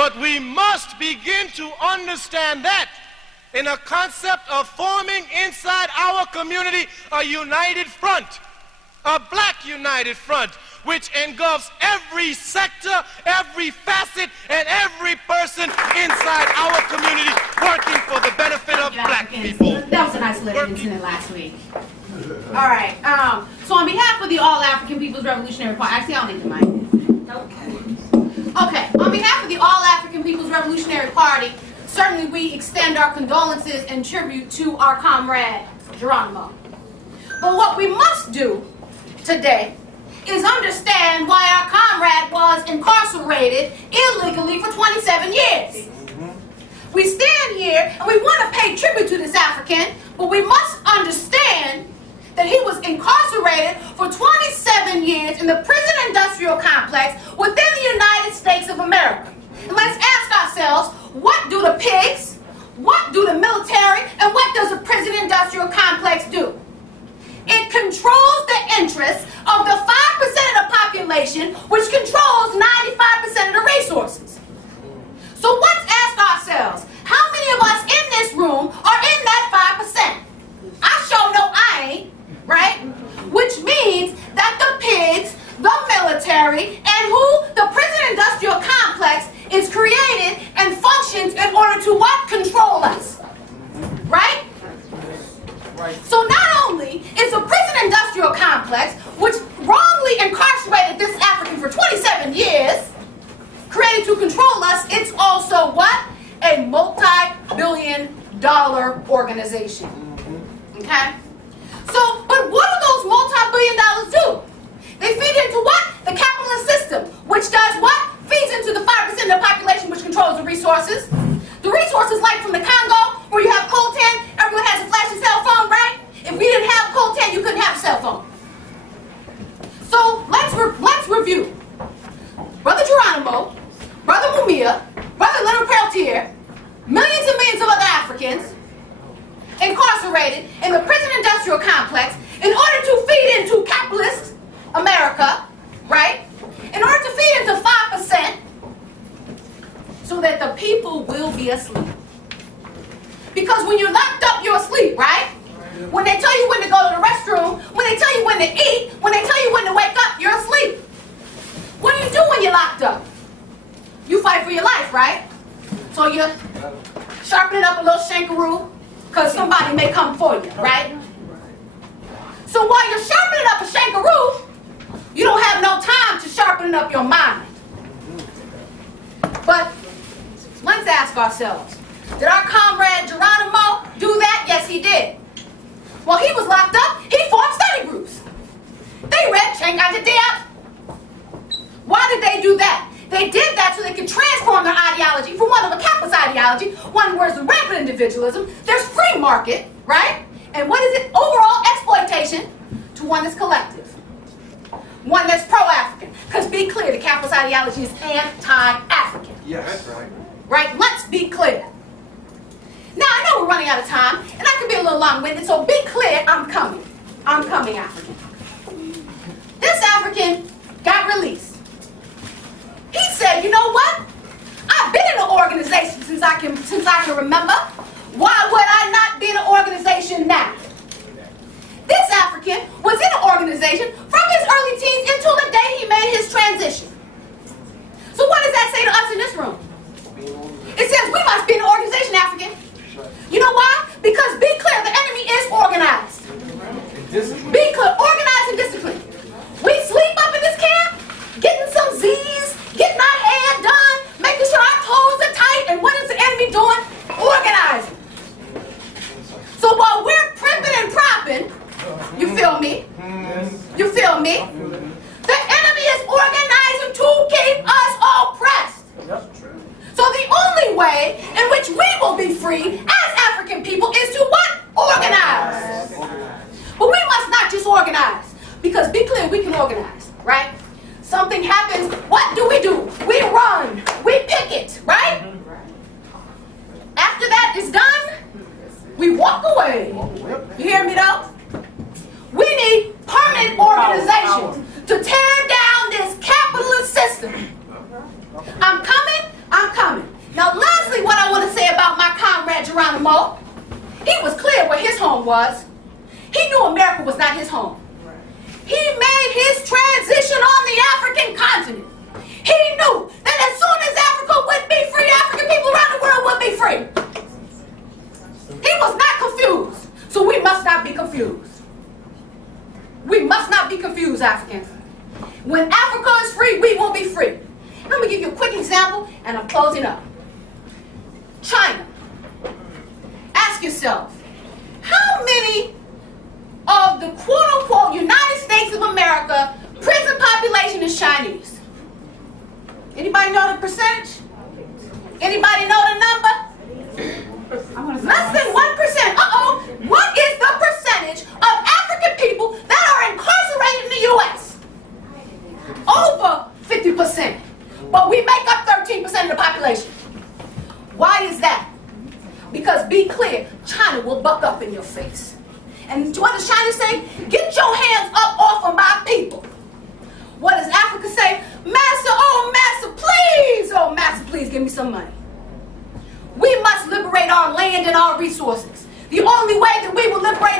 But we must begin to understand that in a concept of forming inside our community a united front, a black united front, which engulfs every sector, every facet, and every person inside our community working for the benefit of black people. That was a nice little incident last week. All right. So on behalf of the All-African People's Revolutionary Party, actually I don't need the mic. Okay. On behalf of the All-African People's Revolutionary Party, certainly we extend our condolences and tribute to our comrade, Geronimo. But what we must do today is understand why our comrade was incarcerated illegally for 27 years. We stand here and we want to pay tribute to this African, but we must understand that he was incarcerated for 27 years in the prison industrial complex within the United States of America. And let's ask ourselves, what do the pigs, what do the military, and what does the prison industrial complex do? It controls the interests of the 5% of the population, which controls 95% of the resources. So let's ask ourselves, how many of us in this room are in that 5%? I sure know I ain't, right? Which means that the pigs, the military, and the prison industrial complex is created and functions in order to what? Control us, right? So not only is the prison industrial complex, which wrongly incarcerated this African for 27 years, created to control us, it's also what? A multi-billion-dollar organization. Okay? So, but what do those multi-billion dollars do? They feed into what? The capitalist system, which does what? Feeds into the 5% of the population which controls the resources. The resources like from the Congo, where you have coltan, everyone has a flashing cell phone, right? If we didn't have coltan, you couldn't have a cell phone. So let's review. Brother Geronimo, Brother Mumia, Brother Leonard Peltier, millions and millions of other Africans incarcerated in the prison industrial complex in order to feed into capitalist America, right? In order to feed into 5%, so that the people will be asleep. Because when you're locked up, you're asleep, right? When they tell you when to go to the restroom, when they tell you when to eat, when they tell you when to wake up, you're asleep. What do you do when you're locked up? You fight for your life, right? So you're sharpening up a little shankaroo, because somebody may come for you, right? So while you're sharpening up a shankaroo, you don't have no time to sharpen up your mind. But let's ask ourselves, did our comrade Geronimo do that? Yes, he did. While he was locked up, he formed study groups. They read Shanghai Diab. Why did they do that? They did that so they could transform their ideology from one of a capitalist ideology, one where it's rampant individualism, there's free market, right? And what is it? Overall exploitation, to one that's collective. One that's pro-African. Because be clear, the capitalist ideology is anti-African. Yes, that's right. Right? Let's be clear. Now, I know we're running out of time, and I can be a little long-winded, so be clear, I'm coming. I'm coming, African. This African got released. He said, you know what? I've been in an organization since I can remember. Why would I not be in an organization now? This African was in an organization from his early teens until the day he made his transition. So what does that say to us in this room? It says we must be in an organization, African. You know why? Because be clear, the enemy is organized. Be clear, organized and disciplined. We sleep up in this camp, getting some Z's, getting our hair done, making sure our toes are tight, and what is the enemy doing? Organizing. So while we're primping and propping, you feel me? You feel me? The enemy is organizing to keep us oppressed. So the only way in which we will be free as African people is to what? Organize. But we must not just organize. Because be clear, we can organize, right? Something happens, what do? We run, we picket, right? After that is done, we walk away. You hear me though? We need permanent organizations to tear down this capitalist system. I'm coming. Geronimo. He was clear where his home was. He knew America was not his home. He made his transition on the African continent. He knew that as soon as Africa would be free, African people around the world would be free. He was not confused. So we must not be confused. We must not be confused, Africans. When Africa is free, we will be free. Let me give you a quick example, and I'm closing up. China. Ask yourself, how many of the quote-unquote United States of America prison population is Chinese? Anybody know the percentage? Anybody know the number? Less than 1%. Uh-oh. What is the percentage of African people that are incarcerated in the U.S.? Over 50%. But we make up 13% of the population. Why is that? Because, be clear, China will buck up in your face. And what does China say? Get your hands up off of my people. What does Africa say? Master, oh master, please give me some money. We must liberate our land and our resources. The only way that we will liberate